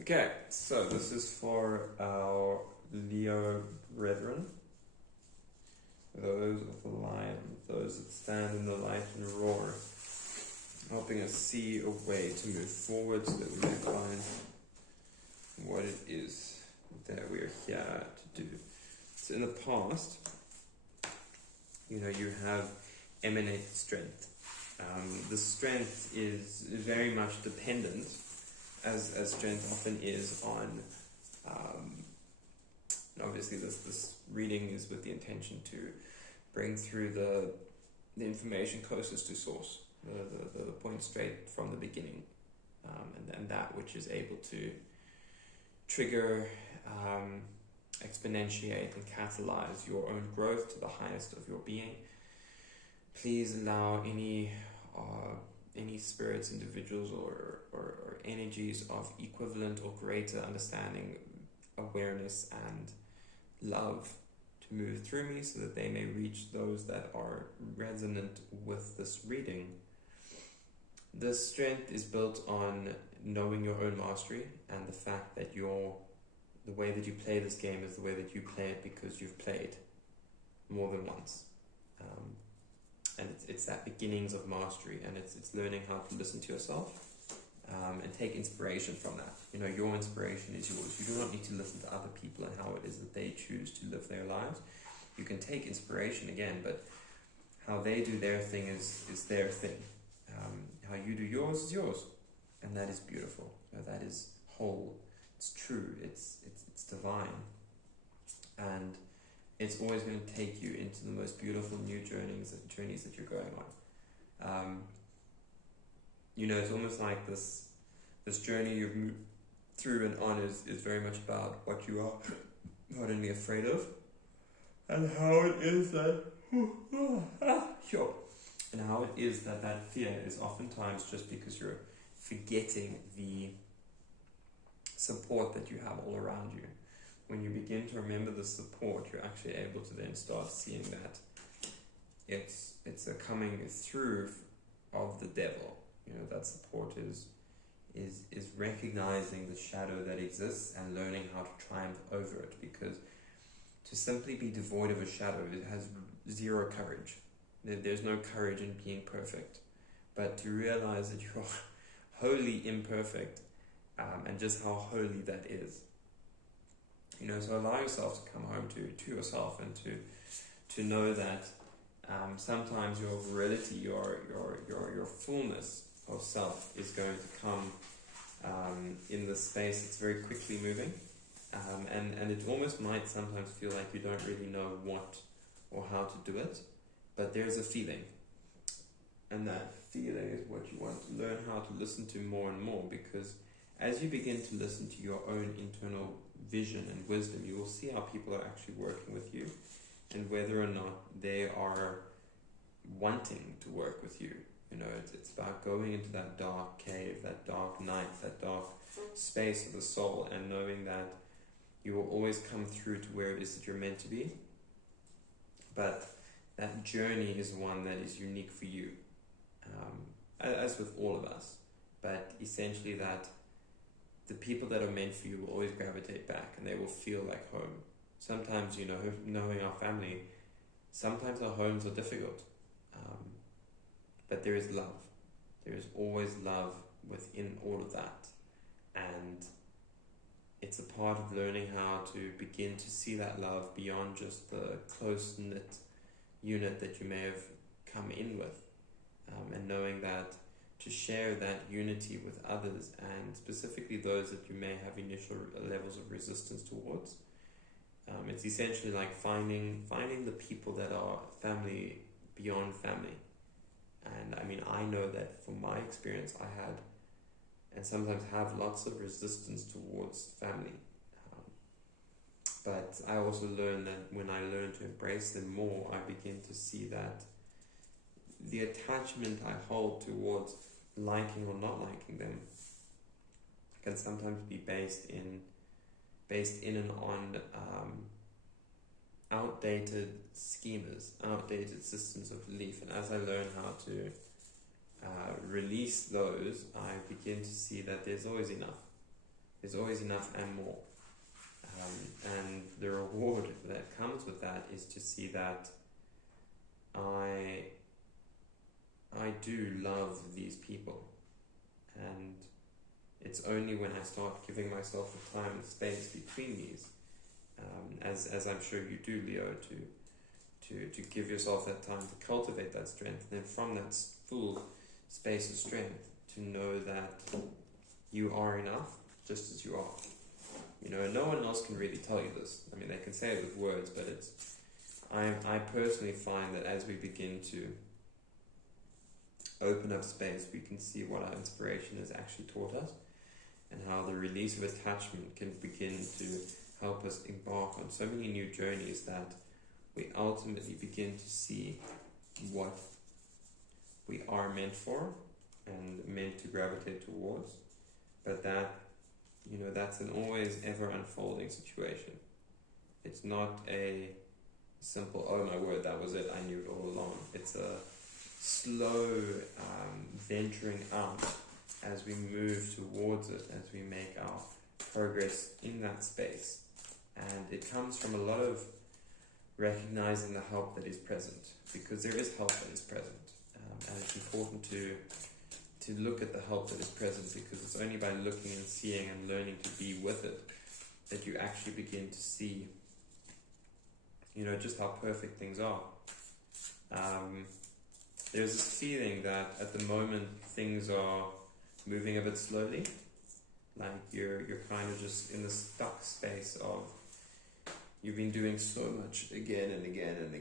Okay, so this is for our Leo brethren, those of the lion, those that stand in the light and roar, helping us see a way to move forward so that we may find what it is that we are here to do. So in the past, you have emanated strength. This strength is very much dependent, as strength often is, on obviously this reading is with the intention to bring through the information closest to source, the point straight from the beginning, and that which is able to trigger, exponentiate and catalyze your own growth to the highest of your being. Please allow any spirits, individuals, or energies of equivalent or greater understanding, awareness, and love to move through me so that they may reach those that are resonant with this reading. This strength is built on knowing your own mastery and the fact that the way that you play this game is the way that you play it because you've played more than once. And it's that beginnings of mastery, and it's learning how to listen to yourself and take inspiration from that. Your inspiration is yours. You do not need to listen to other people and how it is that they choose to live their lives. You can take inspiration again, but how they do their thing is their thing. How you do yours is yours, and that is beautiful. That is whole. It's true. It's divine, and it's always going to take you into the most beautiful new journeys that you're going on. It's almost like this journey you've moved through and on is very much about what you are not only afraid of, and how it is that and how it is that fear is oftentimes just because you're forgetting the support that you have all around you. When you begin to remember the support, you're actually able to then start seeing that it's a coming through of the devil. That support is recognizing the shadow that exists and learning how to triumph over it, because to simply be devoid of a shadow, it has zero courage. There's no courage in being perfect, but to realize that you're wholly imperfect, and just how holy that is. So allow yourself to come home to yourself, and to know that sometimes your virility, your fullness of self is going to come in this space that's very quickly moving, and it almost might sometimes feel like you don't really know what or how to do it, but there's a feeling, and that feeling is what you want to learn how to listen to more and more, because as you begin to listen to your own internal vision and wisdom, you will see how people are actually working with you, and whether or not they are wanting to work with you. It's about going into that dark cave, that dark night, that dark space of the soul, and knowing that you will always come through to where it is that you're meant to be. But that journey is one that is unique for you, as with all of us. But essentially that the people that are meant for you will always gravitate back, and they will feel like home. Sometimes, knowing our family, sometimes our homes are difficult, but there is love. There is always love within all of that, and it's a part of learning how to begin to see that love beyond just the close-knit unit that you may have come in with, and knowing that to share that unity with others, and specifically those that you may have initial levels of resistance towards. It's essentially like finding the people that are family beyond family. And I know that from my experience, I had, and sometimes have, lots of resistance towards family. But I also learned that when I learn to embrace them more, I begin to see that the attachment I hold towards liking or not liking them can sometimes be based in and on outdated schemas, outdated systems of belief. And as I learn how to release those, I begin to see that there's always enough. There's always enough and more. And the reward that comes with that is to see that I do love these people, and it's only when I start giving myself the time and space between these, as I'm sure you do, Leo, to give yourself that time to cultivate that strength, and then from that full space of strength to know that you are enough just as you are. You know, no one else can really tell you this. I mean, they can say it with words, but I personally find that as we begin to open up space, we can see what our inspiration has actually taught us, and how the release of attachment can begin to help us embark on so many new journeys that we ultimately begin to see what we are meant for and meant to gravitate towards. But that, you know, that's an always ever unfolding situation. It's not a simple, oh my word, that was it, I knew it all along. It's a slow venturing out as we move towards it, as we make our progress in that space. And it comes from a lot of recognizing the help that is present, because there is help that is present. And it's important to look at the help that is present, because it's only by looking and seeing and learning to be with it that you actually begin to see, you know, just how perfect things are. There's this feeling that at the moment things are moving a bit slowly, like you're kind of just in this stuck space of you've been doing so much again and again and again.